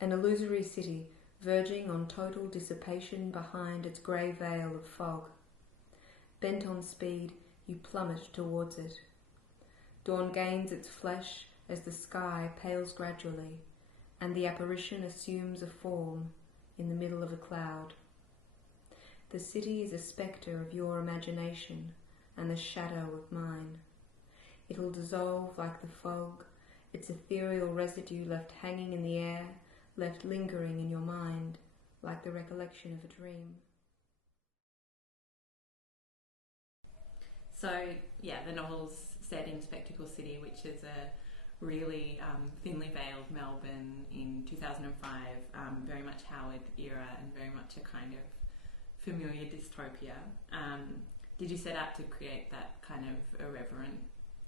An illusory city verging on total dissipation behind its grey veil of fog. Bent on speed, you plummet towards it. Dawn gains its flesh as the sky pales gradually, and the apparition assumes a form in the middle of a cloud. The city is a spectre of your imagination and a shadow of mine. It'll dissolve like the fog, its ethereal residue left hanging in the air, left lingering in your mind, like the recollection of a dream. So, yeah, the novel's set in Spectacle City, which is a really thinly veiled Melbourne in 2005, very much Howard era and very much a kind of familiar dystopia. Did you set out to create that kind of irreverent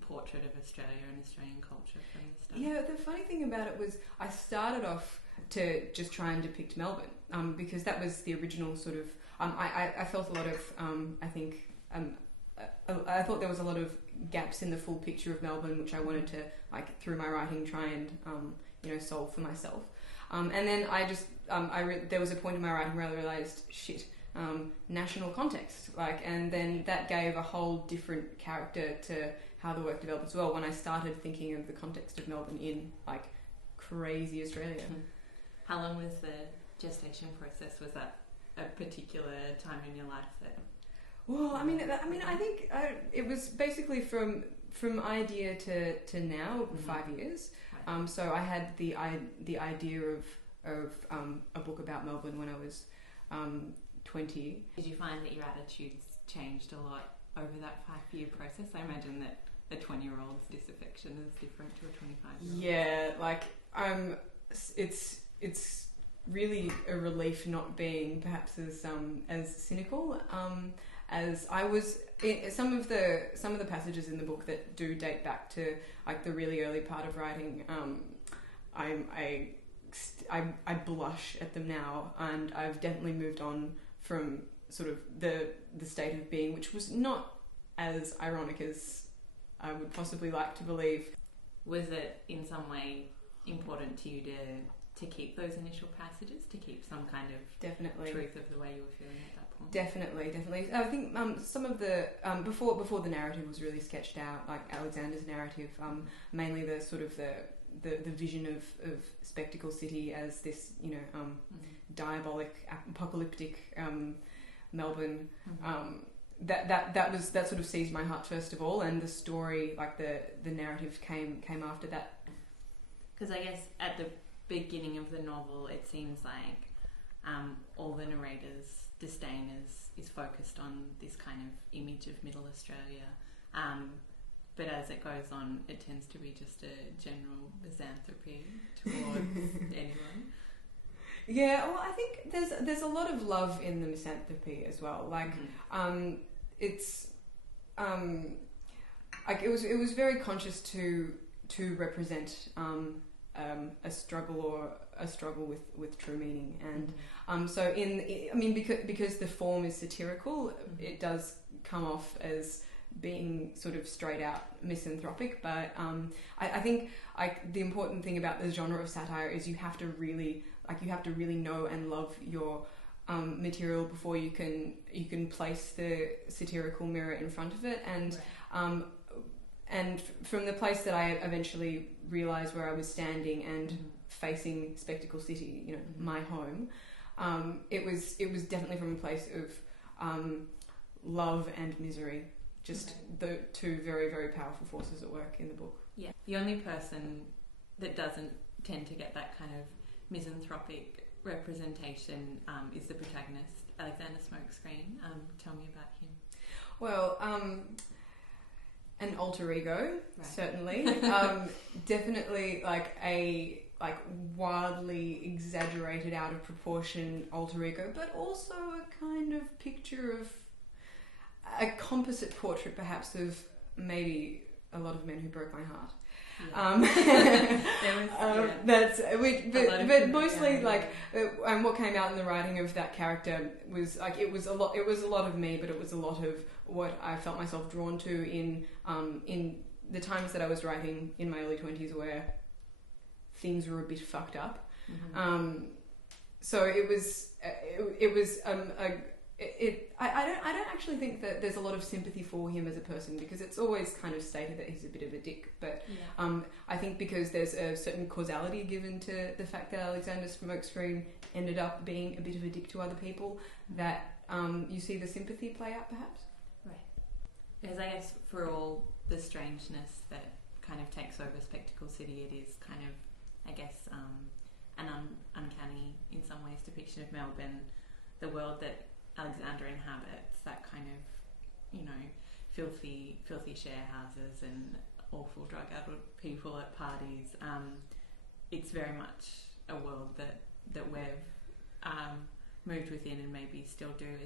portrait of Australia and Australian culture from the start? Yeah, the funny thing about it was I started off to just try and depict Melbourne because that was the original sort of... I felt a lot of, I thought there was a lot of gaps in the full picture of Melbourne, which I wanted to, like, through my writing, try and, solve for myself. And then there was a point in my writing where I realised, national context, and then that gave a whole different character to how the work developed as well. When I started thinking of the context of Melbourne in crazy Australia. How long was the gestation process? Was that a particular time in your life that? Well, I think it was basically from idea to now, 5 years. Right. So I had the idea of a book about Melbourne when I was 20. Did you find that your attitudes changed a lot over that 5-year process? I imagine that a 20-year-old's disaffection is different to a 25-year-old. Yeah, it's really a relief not being perhaps as cynical as I was. Some of the passages in the book that do date back to the really early part of writing, I blush at them now, and I've definitely moved on from sort of the state of being, which was not as ironic as I would possibly like to believe. Was it in some way important to you to keep those initial passages, to keep some kind of definitely truth of the way you were feeling at that point? Definitely. I think some of the before the narrative was really sketched out, like Alexander's narrative, mainly the sort of the vision of Spectacle City as this diabolic, apocalyptic Melbourne. That sort of seized my heart first of all, and the story, the narrative came after that. Because I guess at the beginning of the novel, it seems like all the narrator's disdain is focused on this kind of image of Middle Australia, but as it goes on, it tends to be just a general misanthropy towards anyone. Yeah, well, I think there's a lot of love in the misanthropy as well. It was very conscious to represent a struggle with true meaning, and so because the form is satirical, it does come off as being sort of straight out misanthropic, but I think the important thing about the genre of satire is you have to really know and love your material before you can place the satirical mirror in front of it, and right. And from the place that I eventually realised where I was standing and facing Spectacle City, my home, it was definitely from a place of love and misery. Just the two very, very powerful forces at work in the book. Yeah. The only person that doesn't tend to get that kind of misanthropic representation is the protagonist, Alexander Smokescreen. Tell me about him. Well, an alter ego, right. Certainly. Definitely a wildly exaggerated, out of proportion alter ego, but also a kind of picture of a composite portrait, perhaps, of maybe a lot of men who broke my heart. Yeah. But mostly what came out in the writing of that character was it was a lot of me, but it was a lot of what I felt myself drawn to in the times that I was writing in my early 20s, where things were a bit fucked up. Mm-hmm. So it was I don't actually think that there's a lot of sympathy for him as a person, because it's always kind of stated that he's a bit of a dick. But I think because there's a certain causality given to the fact that Alexander Smokescreen ended up being a bit of a dick to other people, that you see the sympathy play out, perhaps. Right. Because I guess for all the strangeness that kind of takes over Spectacle City, it is kind of, I guess, an uncanny, in some ways, depiction of Melbourne, the world that Alexander inhabits, that kind of, filthy share houses and awful drug-addled people at parties. It's very much a world that we've moved within and maybe still do.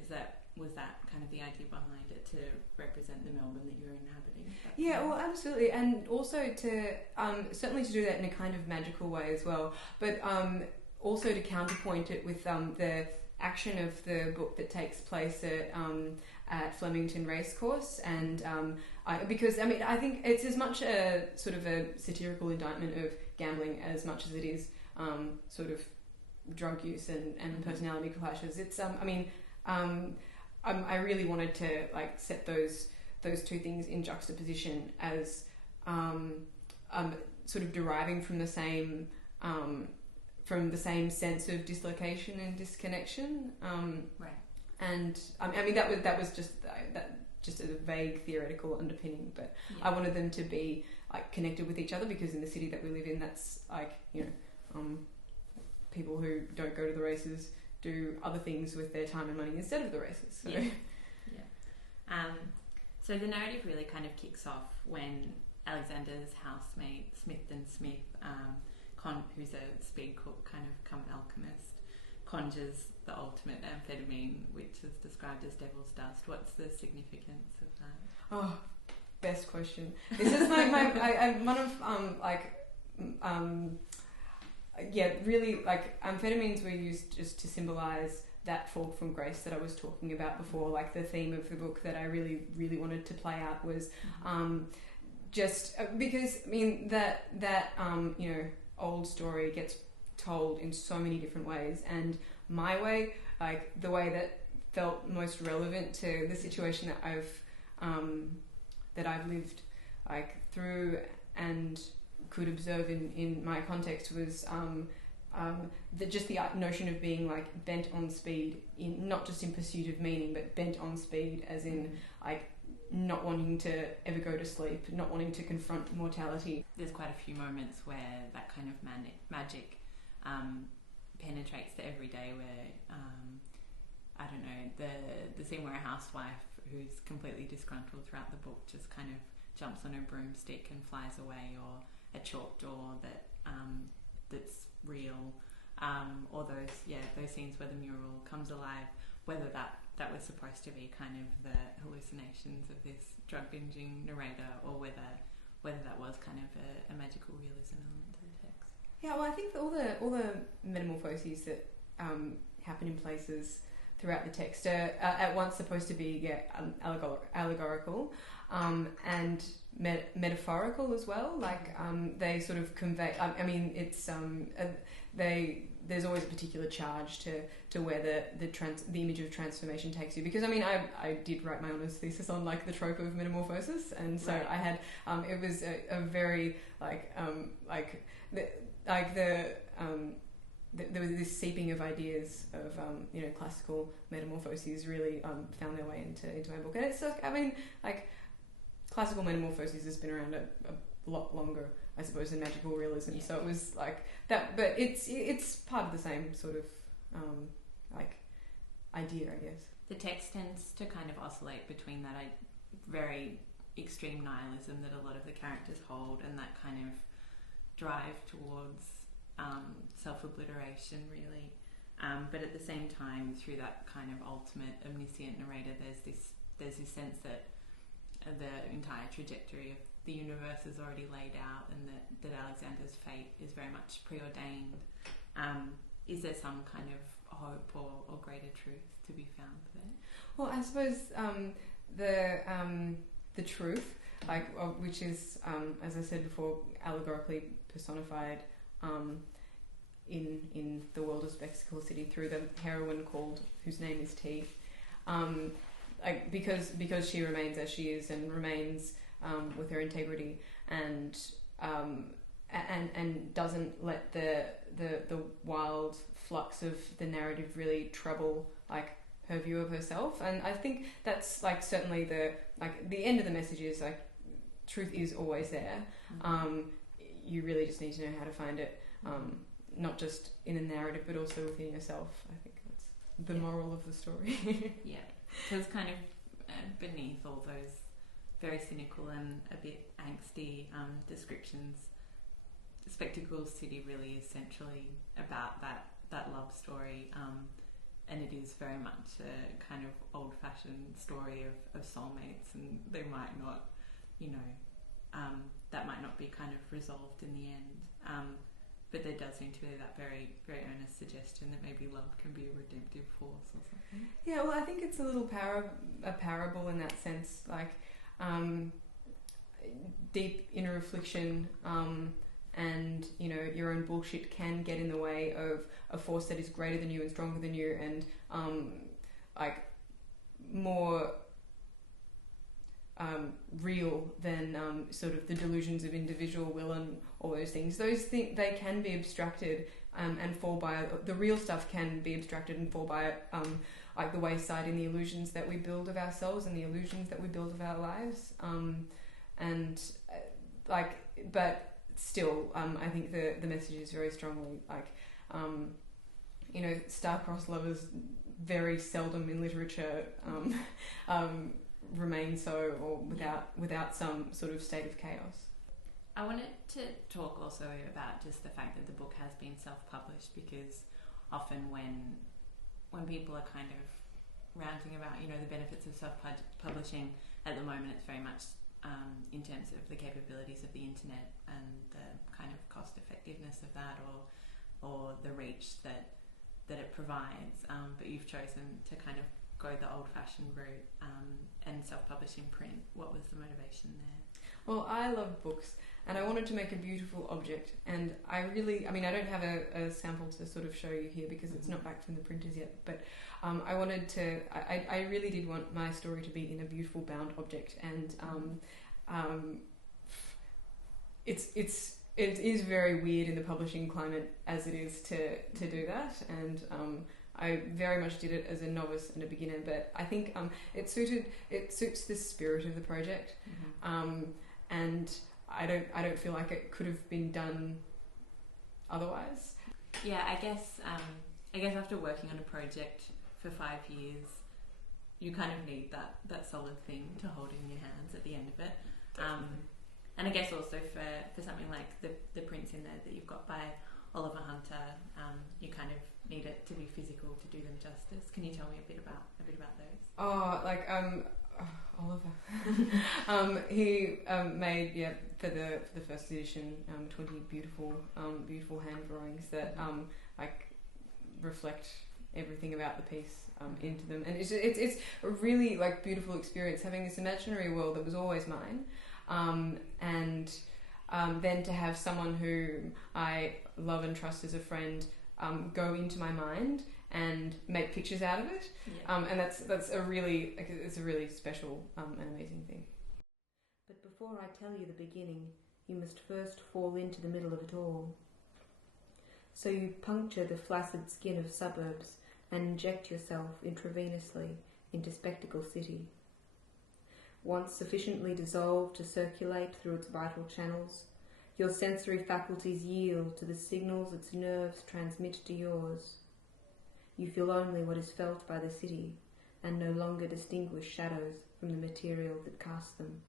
Was that kind of the idea behind it, to represent the Melbourne that you're inhabiting? Yeah, well, absolutely, and also to certainly to do that in a kind of magical way as well, but also to counterpoint it with the action of the book that takes place at Flemington Racecourse, and because I think it's as much a sort of a satirical indictment of gambling as much as it is sort of drug use and personality clashes. It's I really wanted to set those two things in juxtaposition as sort of deriving from the same sense of dislocation and disconnection. Right. And that was just a vague theoretical underpinning, but I wanted them to be connected with each other, because in the city that we live in, that's people who don't go to the races do other things with their time and money instead of the races. So. Yeah. So the narrative really kind of kicks off when Alexander's housemate Smith and Smith, who's a speed cook, kind of come alchemist, conjures the ultimate amphetamine, which is described as devil's dust. What's the significance of that? Oh, best question. This is one of really, amphetamines were used just to symbolise that fall from grace that I was talking about before. The theme of the book that I really, really wanted to play out was just because that old story gets told in so many different ways, and my way, the way that felt most relevant to the situation that I've lived through and could observe in my context was just the notion of being bent on speed, in not just in pursuit of meaning, but bent on speed as in not wanting to ever go to sleep, not wanting to confront mortality. There's quite a few moments where that kind of magic penetrates the everyday, where I don't know, the scene where a housewife who's completely disgruntled throughout the book just kind of jumps on a broomstick and flies away, or a chalk door that's real, or those scenes where the mural comes alive, whether that was supposed to be kind of the hallucinations of this drug binging narrator, or whether that was kind of a magical realism element to the text. Yeah, well, I think that all the metamorphoses that happen in places throughout the text are at once supposed to be allegorical and metaphorical as well. They sort of convey. It's there's always a particular charge to where the image of transformation takes you, because I did write my honours thesis on the trope of metamorphosis, and so right. I had it was a very there was this seeping of ideas of classical metamorphoses really found their way into my book, and it's classical metamorphoses has been around a lot longer, I suppose, than magical realism. Yeah. So it was that, but it's part of the same sort of idea, I guess. The text tends to kind of oscillate between that very extreme nihilism that a lot of the characters hold, and that kind of drive towards self-obliteration, really. But at the same time, through that kind of ultimate omniscient narrator, there's this sense that the entire trajectory of the universe is already laid out, and that Alexander's fate is very much preordained. Is there some kind of hope or greater truth to be found there? Well, I suppose the truth, which is, as I said before, allegorically personified in the world of Spectacle City through the heroine whose name is T. Because she remains as she is and remains with her integrity and doesn't let the wild flux of the narrative really trouble like her view of herself. And I think that's like certainly the end of the message is like truth is always there. You really just need to know how to find it, not just in a narrative but also within yourself. I think that's the moral of the story. Yeah, so it's kind of beneath all those very cynical and a bit angsty descriptions. Spectacle City really is centrally about that love story, and it is very much a kind of old-fashioned story of soulmates, and they might not, that might not be kind of resolved in the end. But there does seem to be that very, very earnest suggestion that maybe love can be a redemptive force or something. Yeah, well, I think it's a little a parable in that sense, like deep inner affliction and, your own bullshit can get in the way of a force that is greater than you and stronger than you and more real than sort of the delusions of individual will and all those things. Those things, they can be abstracted and fall by, the real stuff can be abstracted and fall by the wayside in the illusions that we build of ourselves and the illusions that we build of our lives. But still, I think the message is very strongly star-crossed lovers very seldom in literature remain so, or without some sort of state of chaos. I wanted to talk also about just the fact that the book has been self-published, because often when people are kind of ranting about the benefits of self-publishing at the moment, it's very much in terms of the capabilities of the internet and the kind of cost effectiveness of that, or the reach that it provides. But you've chosen to kind of go the old-fashioned route and self-publish in print. What was the motivation there? Well, I love books and I wanted to make a beautiful object, and I don't have a sample to sort of show you here because it's not back from the printers yet, but I really did want my story to be in a beautiful bound object, and it is very weird in the publishing climate as it is to do that, and I very much did it as a novice and a beginner, but I think it suits the spirit of the project, and I don't feel like it could have been done otherwise. Yeah, I guess after working on a project for 5 years, you kind of need that solid thing to hold in your hands at the end of it. And I guess also for something like the prints in there that you've got by Oliver Hunter, you kind of need it to be physical to do them justice. Can you tell me a bit about those? Oliver. He made for the first edition 20 beautiful hand drawings that reflect everything about the piece into them, and it's a really beautiful experience having this imaginary world that was always mine, and then to have someone who I love and trust as a friend go into my mind and make pictures out of it, and that's a really special and amazing thing. But before I tell you the beginning, you must first fall into the middle of it all. So you puncture the flaccid skin of suburbs and inject yourself intravenously into Spectacle City. Once sufficiently dissolved to circulate through its vital channels, your sensory faculties yield to the signals its nerves transmit to yours. You feel only what is felt by the city, and no longer distinguish shadows from the material that casts them.